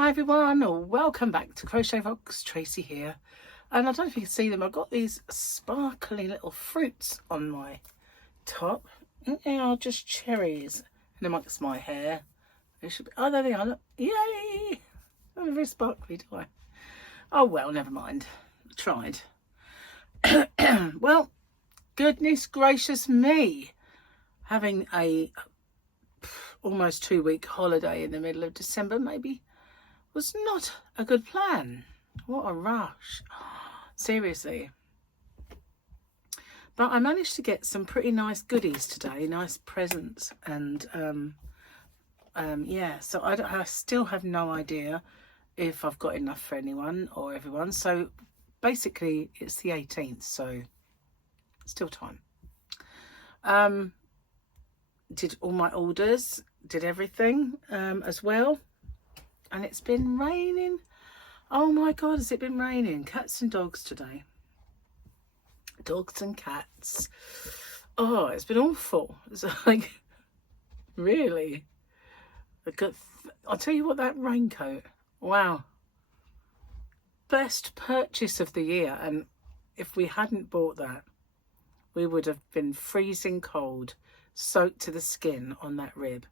Hi everyone, or welcome back to Crochet Vlogs. Tracy here, and I don't know if you can see them. I've got these sparkly little fruits on my top. They are just cherries, and amongst my hair. They should be. Oh, there they are. Look. Yay! I'm very sparkly, do I? Oh well, never mind. Tried. Well, goodness gracious me, having a almost 2-week holiday in the middle of December maybe was not a good plan. What a rush. Seriously. But I managed to get some pretty nice goodies today, nice presents, and yeah, so I still have no idea if I've got enough for anyone or everyone. So basically it's the 18th, so still time. Did all my orders, did everything as well. And it's been raining. Oh my God, has it been raining? Cats and dogs today. Dogs and cats. Oh, it's been awful. It's like, really? I'll tell you what, that raincoat. Wow. Best purchase of the year. And if we hadn't bought that, we would have been freezing cold, soaked to the skin on that rib.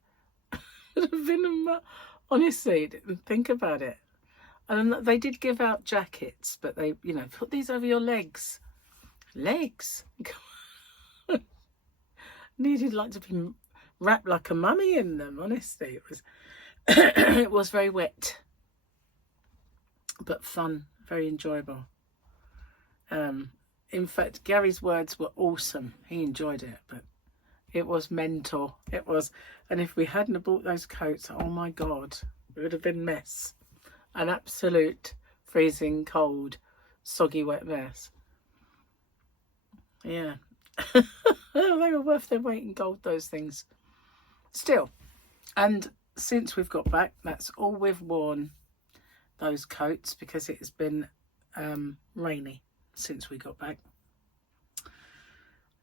It would have been honestly, think about it. And they did give out jackets, but they, you know, put these over your legs. Legs? Needed like to be wrapped like a mummy in them, honestly. It was it was very wet. But fun, very enjoyable. In fact, Gary's words were awesome. He enjoyed it, but it was mental. It was. And if we hadn't have bought those coats, oh my God, it would have been a mess. An absolute freezing cold, soggy wet mess. Yeah. They were worth their weight in gold, those things. Still. And since we've got back, that's all we've worn, those coats, because it has been rainy since we got back.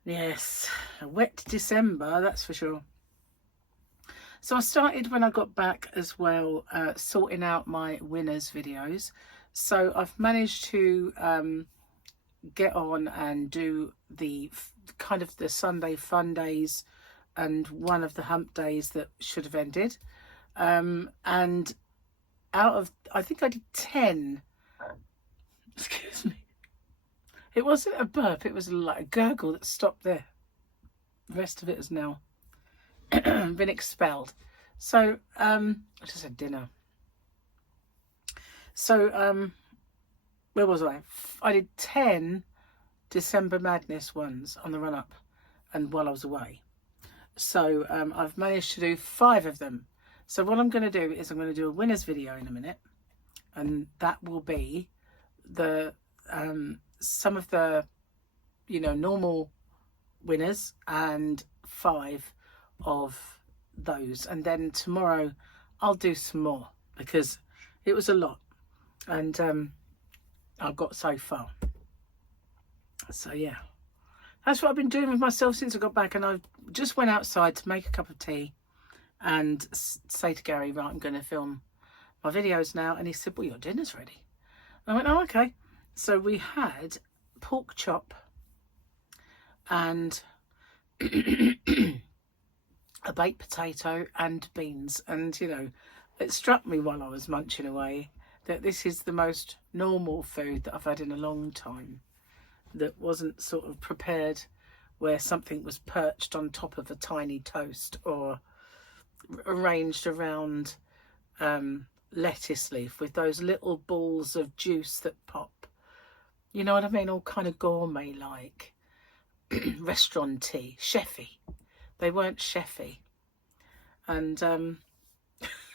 Yes, a wet December, that's for sure. So I started when I got back as well, sorting out my winners videos. So I've managed to get on and do the kind of the Sunday fun days and one of the hump days that should have ended. And out of, I think I did 10. Excuse me. It wasn't a burp, it was like a gurgle that stopped there. The rest of it has now been expelled. So, I just had dinner. So, where was I? I did 10 December Madness ones on the run-up and while I was away. So, I've managed to do 5 of them. So what I'm going to do is I'm going to do a winners video in a minute. And that will be the some of the, you know, normal winners and 5 of those. And then tomorrow I'll do some more because it was a lot. And I've got so far. So yeah, that's what I've been doing with myself since I got back. And I just went outside to make a cup of tea and say to Gary, right, I'm going to film my videos now. And he said, well, your dinner's ready. And I went, oh, okay. So we had pork chop and a baked potato and beans. And, you know, it struck me while I was munching away that this is the most normal food that I've had in a long time, that wasn't sort of prepared where something was perched on top of a tiny toast or arranged around lettuce leaf with those little balls of juice that pop. You know what I mean? All kind of gourmet like. Restaurant-y, chefy. They weren't chefy. And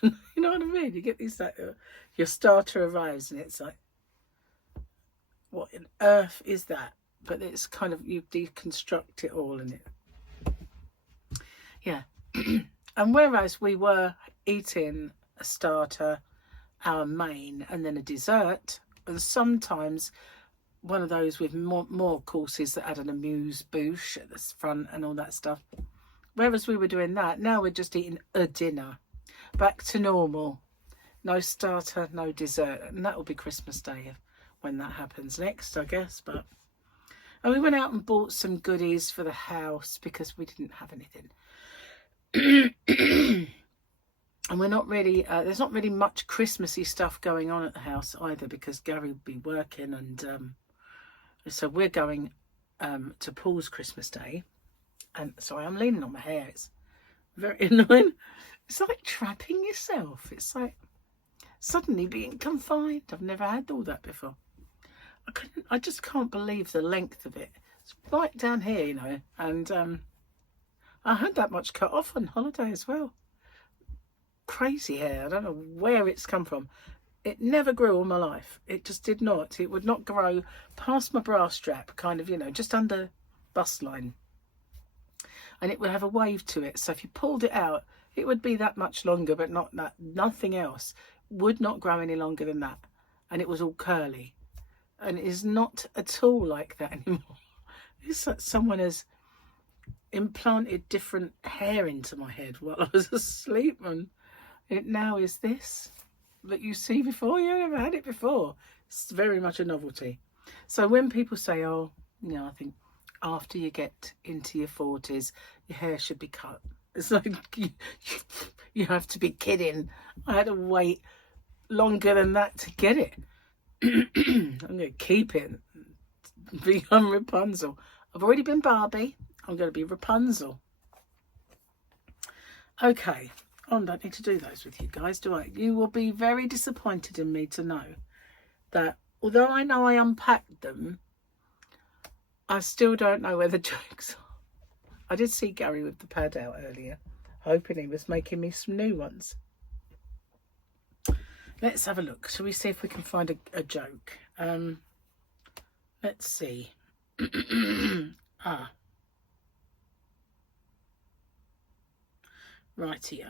you know what I mean? You get these like your starter arrives and it's like, what on earth is that? But it's kind of, you deconstruct it all and it, yeah. And whereas we were eating a starter, our main, and then a dessert, and sometimes one of those with more courses that had an amuse-bouche at the front and all that stuff. Whereas we were doing that, now we're just eating a dinner. Back to normal. No starter, no dessert. And that will be Christmas Day when that happens next, I guess. But and we went out and bought some goodies for the house because we didn't have anything. And we're not really, there's not really much Christmassy stuff going on at the house either because Gary will be working. And so we're going to Paul's Christmas Day. And sorry, I'm leaning on my hair. It's very annoying. It's like trapping yourself. It's like suddenly being confined. I've never had all that before. I just can't believe the length of it. It's right down here, you know. And I had that much cut off on holiday as well. Crazy hair. I don't know where it's come from. It never grew all my life. It just did not. It would not grow past my bra strap, kind of, you know, just under bust line. And it would have a wave to it. So if you pulled it out, it would be that much longer, but not that. Nothing else would not grow any longer than that. And it was all curly. And it is not at all like that anymore. It's like someone has implanted different hair into my head while I was asleep, and it now is this that you see before. You never had it before. It's very much a novelty. So when people say, oh, you know, I think after you get into your 40s, your hair should be cut. It's like, you have to be kidding. I had to wait longer than that to get it. I'm going to keep it. Become Rapunzel. I've already been Barbie. I'm going to be Rapunzel. Okay. I don't need to do those with you guys, do I? You will be very disappointed in me to know that although I know I unpacked them, I still don't know where the jokes are. I did see Gary with the pad out earlier, hoping he was making me some new ones. Let's have a look. Shall we see if we can find a joke? Let's see. Rightio.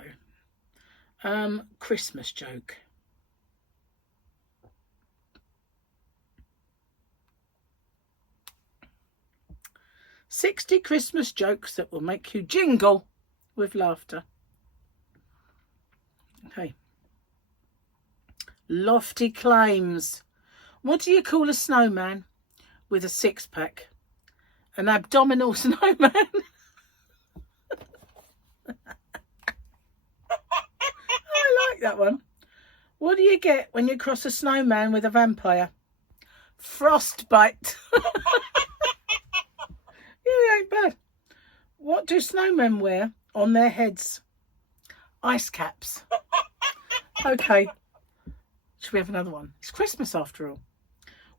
Christmas joke. "60 Christmas jokes that will make you jingle with laughter." Okay. Lofty claims. What do you call a snowman with a six-pack? An abdominal snowman. I like that one. What do you get when you cross a snowman with a vampire? Frostbite. Yeah, ain't bad. What do snowmen wear on their heads? Ice caps. Okay. Should we have another one? It's Christmas after all.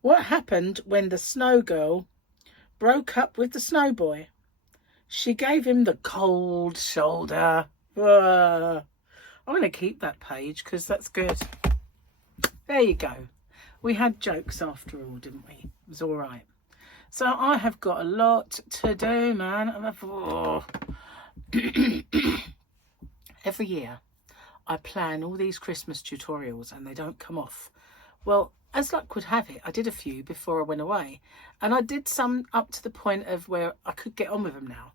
What happened when the snow girl broke up with the snow boy? She gave him the cold shoulder. Whoa. I'm going to keep that page because that's good. There you go. We had jokes after all, didn't we? It was all right. So I have got a lot to do, man. Oh. Every year I plan all these Christmas tutorials and they don't come off. Well, as luck would have it, I did a few before I went away. And I did some up to the point of where I could get on with them now.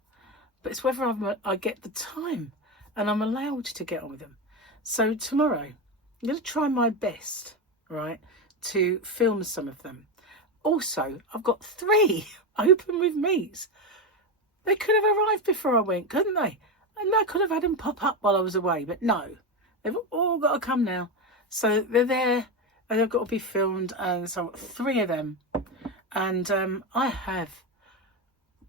But it's whether I get the time and I'm allowed to get on with them. So tomorrow, I'm going to try my best, right, to film some of them. Also, I've got 3 open with me's. They could have arrived before I went, couldn't they? And I could have had them pop up while I was away, but no. They've all got to come now. So they're there and they've got to be filmed. And so I've got 3 of them. And I have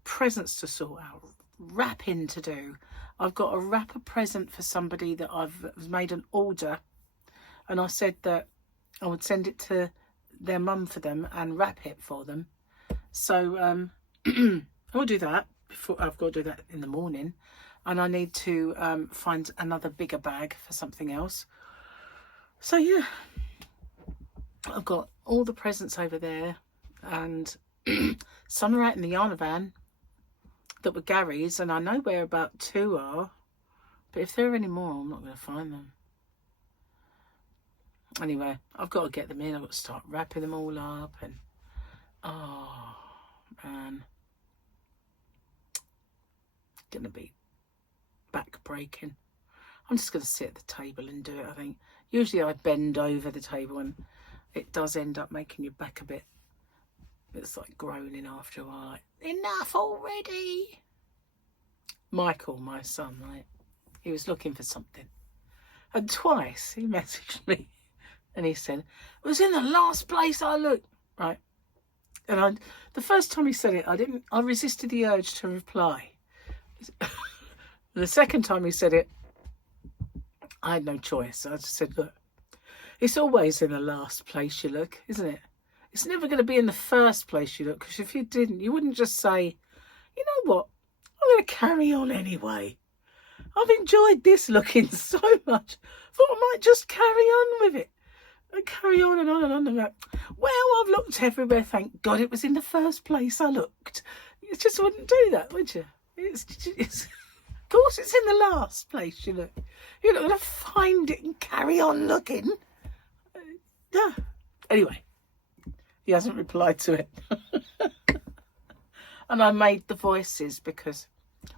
presents to sort out, wrapping to do. I've got to wrap a present for somebody that I've made an order. And I said that I would send it to their mum for them and wrap it for them. So I'll do that before. I've got to do that in the morning, and I need to find another bigger bag for something else. So yeah, I've got all the presents over there, and some are out in the Yarn van that were Gary's, and I know where about 2 are, but if there are any more, I'm not going to find them. Anyway, I've got to get them in. I've got to start wrapping them all up. And oh man, gonna be back breaking. I'm just going to sit at the table and do it, I think. Usually I bend over the table and it does end up making your back a bit, it's like groaning after a while, like, enough already. Michael, my son, right, he was looking for something, and twice he messaged me and he said, it was in the last place I looked, right? And the first time he said it, I resisted the urge to reply. The second time he said it, I had no choice. I just said, look, it's always in the last place you look, isn't it? It's never going to be in the first place you look, because if you didn't, you wouldn't just say, you know what, I'm going to carry on anyway. I've enjoyed this looking so much. I thought I might just carry on with it. And carry on and on and on. And go, well, I've looked everywhere. Thank God it was in the first place I looked. You just wouldn't do that, would you? It's of course it's in the last place you look. You're not going to find it and carry on looking. Anyway, he hasn't replied to it. And I made the voices because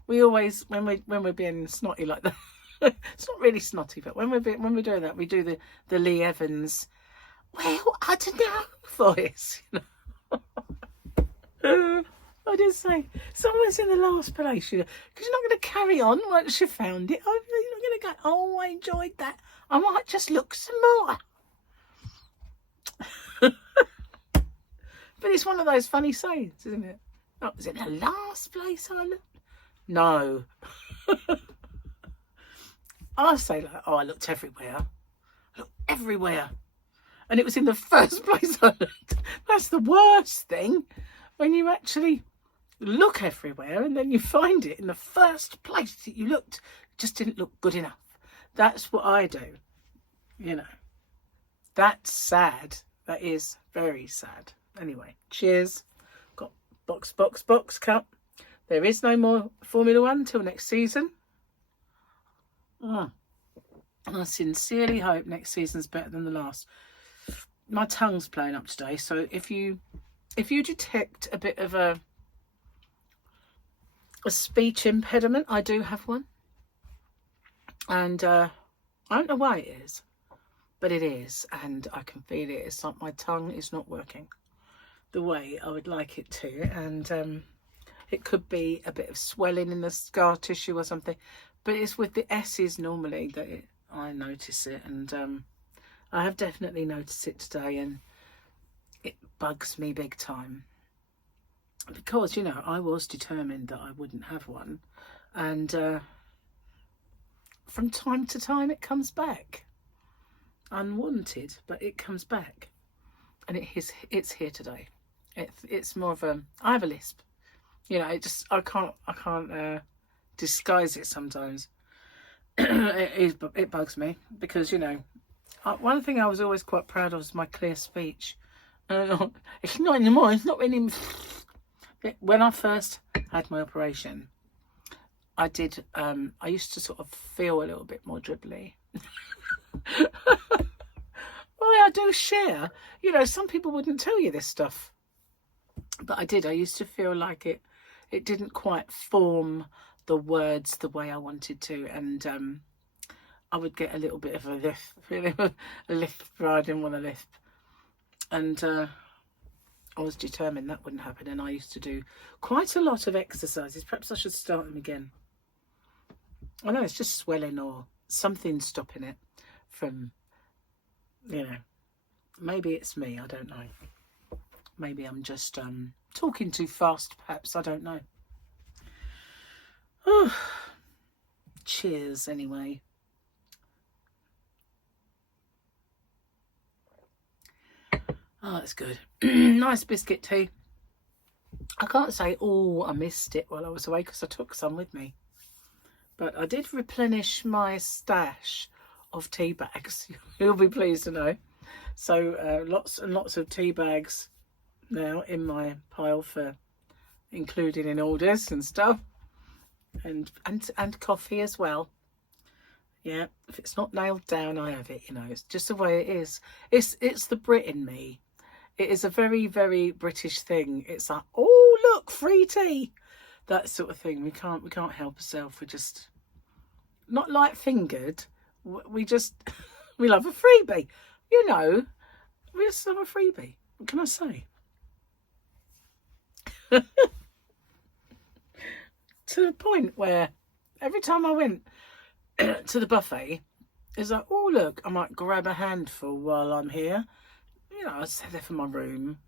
we always, when we're being snotty like that, it's not really snotty, but when we're doing that, we do the Lee Evans, well, I don't know voice. You know? I did say someone's in the last place, you know, because you're not going to carry on once you found it. You're not going to go, oh, I enjoyed that. I might just look some more. But it's one of those funny sayings, isn't it? Oh, was it the last place I looked? No. I say, like, oh, I looked everywhere. I looked everywhere. And it was in the first place I looked. That's the worst thing, when you actually look everywhere and then you find it in the first place that you looked. It just didn't look good enough. That's what I do. You know, that's sad. That is very sad. Anyway, cheers. Got box cup. There is no more Formula One till next season. I sincerely hope next season's better than the last. My tongue's playing up today, so if you detect a bit of a speech impediment, I do have one, and I don't know why it is, but it is, and I can feel it. It's like my tongue is not working the way I would like it to, and it could be a bit of swelling in the scar tissue or something, but it's with the S's normally that I notice it, and I have definitely noticed it today, and it bugs me big time. Because, you know, I was determined that I wouldn't have one, and from time to time it comes back. Unwanted, but it comes back. And it's here today. It's more of a, I have a lisp. You know, I can't disguise it sometimes. It bugs me because, you know, one thing I was always quite proud of was my clear speech. It's not anymore. It's not really. When I first had my operation, I used to sort of feel a little bit more dribbly. Well, I do share. You know, some people wouldn't tell you this stuff, but I did. I used to feel like it didn't quite form the words the way I wanted to, and I would get a little bit of a lisp, really, a lisp where I didn't want to lisp, and I was determined that wouldn't happen. And I used to do quite a lot of exercises. Perhaps I should start them again. I know it's just swelling or something stopping it from, you know, maybe it's me, I don't know. Maybe I'm just talking too fast, perhaps, I don't know. Oh, cheers anyway. Oh, that's good. Nice biscuit tea. I can't say, oh, I missed it while I was away because I took some with me. But I did replenish my stash of tea bags. You'll be pleased to know. So lots and lots of tea bags now in my pile for including in orders and stuff. And coffee as well. Yeah, if it's not nailed down, I have it, you know. It's just the way it is. It's the Brit in me. It is a very, very British thing. It's like, oh, look, free tea. That sort of thing. We can't help ourselves. We're just not light fingered. We just We love a freebie. You know, we just love a freebie. What can I say? To the point where every time I went to the buffet, it's like, oh, look, I might grab a handful while I'm here. You know, I sat there for my room.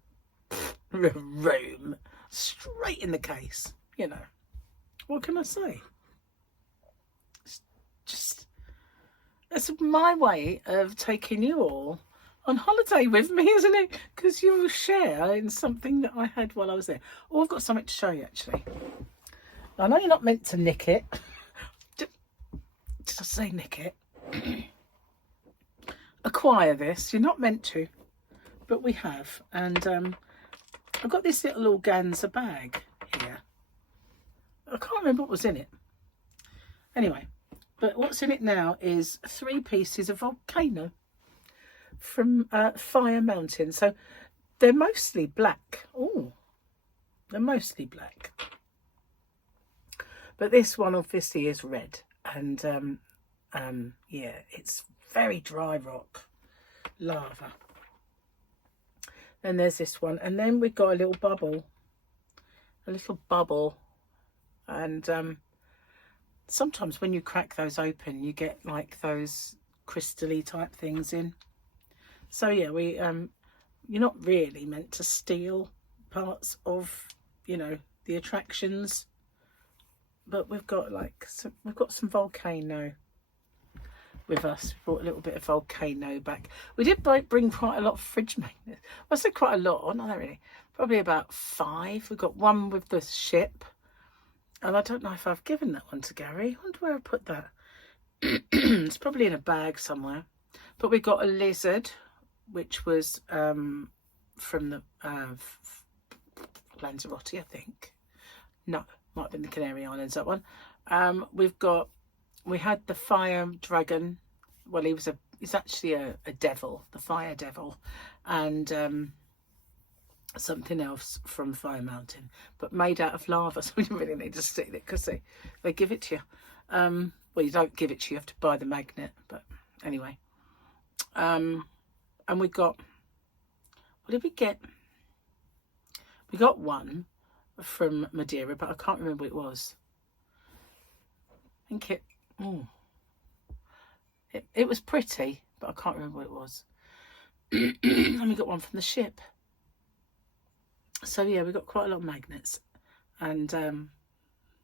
Room. Straight in the case. You know. What can I say? It's my way of taking you all on holiday with me, isn't it? Because you will share in something that I had while I was there. Oh, I've got something to show you, actually. I know you're not meant to nick it. Did I say nick it? Acquire this. You're not meant to, but we have. And I've got this little organza bag here. I can't remember what was in it. Anyway. But what's in it now is 3 pieces of volcano from Fire Mountain. So they're mostly black. Oh, they're mostly black. But this one obviously is red. And yeah, it's very dry rock lava. Then there's this one. And then we've got a little bubble. And sometimes when you crack those open, you get like those crystally type things in. So yeah, you're not really meant to steal parts of, you know, the attractions. But we've got some volcano with us. We brought a little bit of volcano back. We did bring quite a lot of fridge magnets. I said quite a lot, not really. Probably about 5. We've got one with the ship. And I don't know if I've given that one to Gary. I wonder where I put that. It's probably in a bag somewhere. But we got a lizard, which was from the Lanzarote, I think. No, might have been the Canary Islands, that one. We had the fire dragon. Well, he's actually a devil, the fire devil. And something else from Fire Mountain, but made out of lava, so we didn't really need to stick it because they give it to you. Well, you don't give it to you, you have to buy the magnet, but anyway. And we got, what did we get? We got one from Madeira, but I can't remember what it was. I think it was pretty, but I can't remember what it was. And we got one from the ship. So yeah, we got quite a lot of magnets, and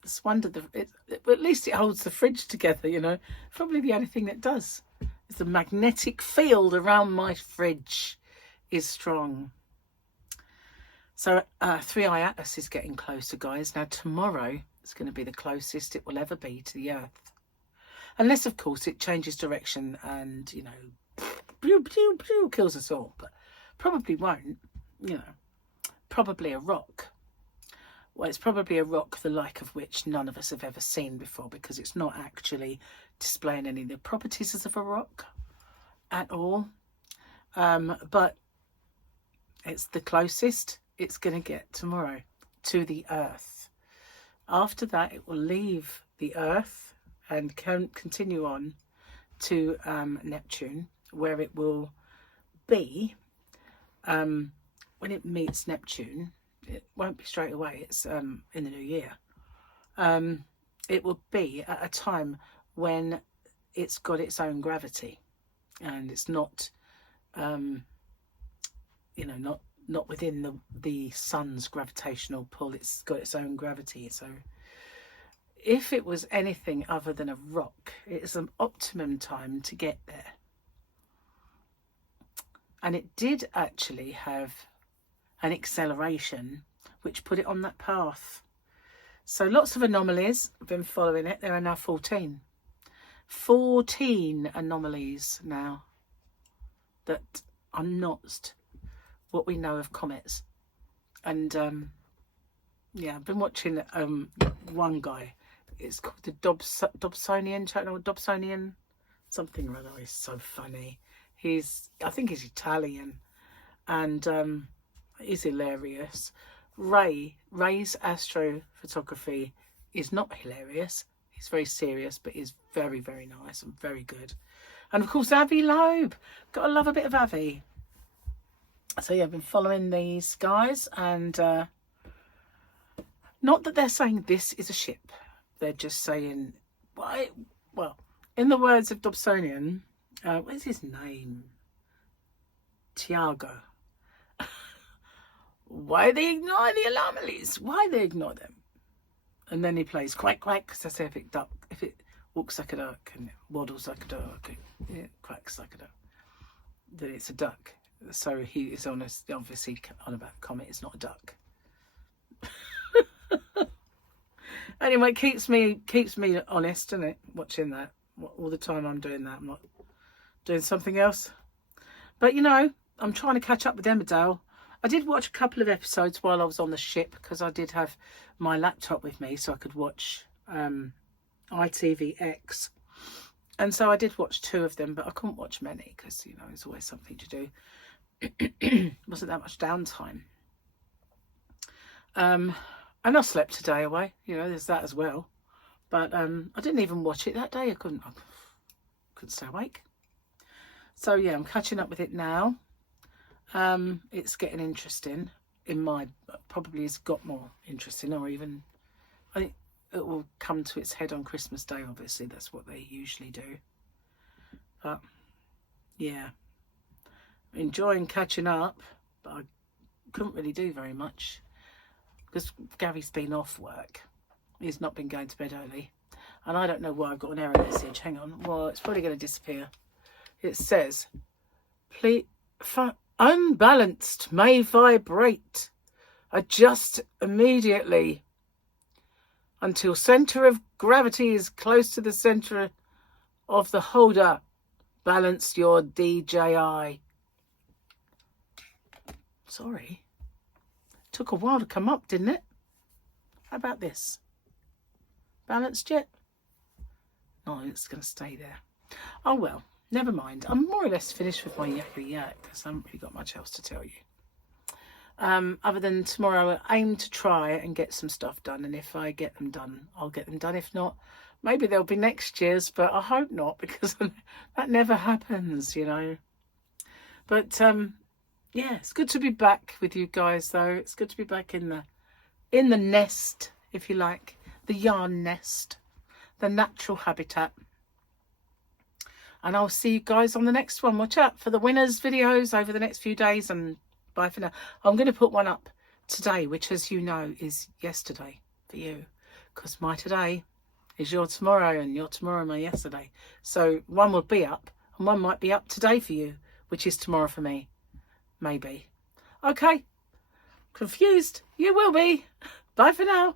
it's wondered at least it holds the fridge together. You know, probably the only thing that does is the magnetic field around my fridge is strong. So 3i Atlas is getting closer, guys. Now tomorrow is going to be the closest it will ever be to the Earth, unless of course it changes direction and, you know, pew, pew, pew, kills us all. But probably won't. You know. Probably a rock. Well, it's probably a rock the like of which none of us have ever seen before, because it's not actually displaying any of the properties of a rock at all. But it's the closest it's going to get tomorrow to the Earth. After that, it will leave the Earth and continue on to Neptune, where it will be when it meets Neptune. It won't be straight away, it's in the new year. It will be at a time when it's got its own gravity, and it's not you know, not within the sun's gravitational pull. It's got its own gravity. So if it was anything other than a rock, it's an optimum time to get there. And it did actually have an acceleration which put it on that path. So lots of anomalies. I've been following it. There are now 14 anomalies now that are not what we know of comets. And yeah, I've been watching one guy. It's called the Dobsonian channel, Dobsonian something or other. He's so funny. I think he's Italian, and he's hilarious. Ray's astrophotography is not hilarious. He's very serious, but he's very, very nice and very good. And of course, Avi Loeb. Gotta love a bit of Avi. So yeah, I've been following these guys, and not that they're saying this is a ship. They're just saying, why? Well, in the words of Dobsonian, what's his name? Tiago. Why they ignore the anomalies? Why they ignore them? And then he plays quack quack, because I say if it walks like a duck and it waddles like a duck, and it quacks like a duck, then it's a duck. So he is honest, obviously on about Comet. It's not a duck. Anyway, keeps me honest, doesn't it? Watching that all the time. I'm doing that. I'm not doing something else. But you know, I'm trying to catch up with Emmerdale. I did watch a couple of episodes while I was on the ship, because I did have my laptop with me, so I could watch ITVX. And so I did watch 2 of them, but I couldn't watch many because, you know, there's always something to do. Wasn't that much downtime. And I slept today away, you know, there's that as well. But I didn't even watch it that day. I couldn't stay awake. So yeah, I'm catching up with it now. It's getting interesting. Probably has got more interesting, or even I think it will come to its head on Christmas Day. Obviously, that's what they usually do. But yeah, enjoying catching up, but I couldn't really do very much because Gary's been off work. He's not been going to bed early, and I don't know why I've got an error message. Hang on. Well, it's probably going to disappear. It says, please, unbalanced, may vibrate. Adjust immediately until centre of gravity is close to the centre of the holder. Balance your DJI. Sorry. Took a while to come up, didn't it? How about this? Balanced yet? No, it's going to stay there. Oh well, never mind. I'm more or less finished with my yakky yak because I haven't really got much else to tell you. Other than tomorrow, I aim to try and get some stuff done, and if I get them done, I'll get them done. If not, maybe they'll be next year's, but I hope not, because that never happens, you know. But yeah, it's good to be back with you guys, though. It's good to be back in the nest, if you like, the yarn nest, the natural habitat. And I'll see you guys on the next one. Watch out for the winners videos over the next few days, and bye for now. I'm going to put one up today, which, as you know, is yesterday for you, because my today is your tomorrow, and your tomorrow my yesterday. So one will be up, and one might be up today for you, which is tomorrow for me. Maybe. Okay. Confused? You will be. Bye for now.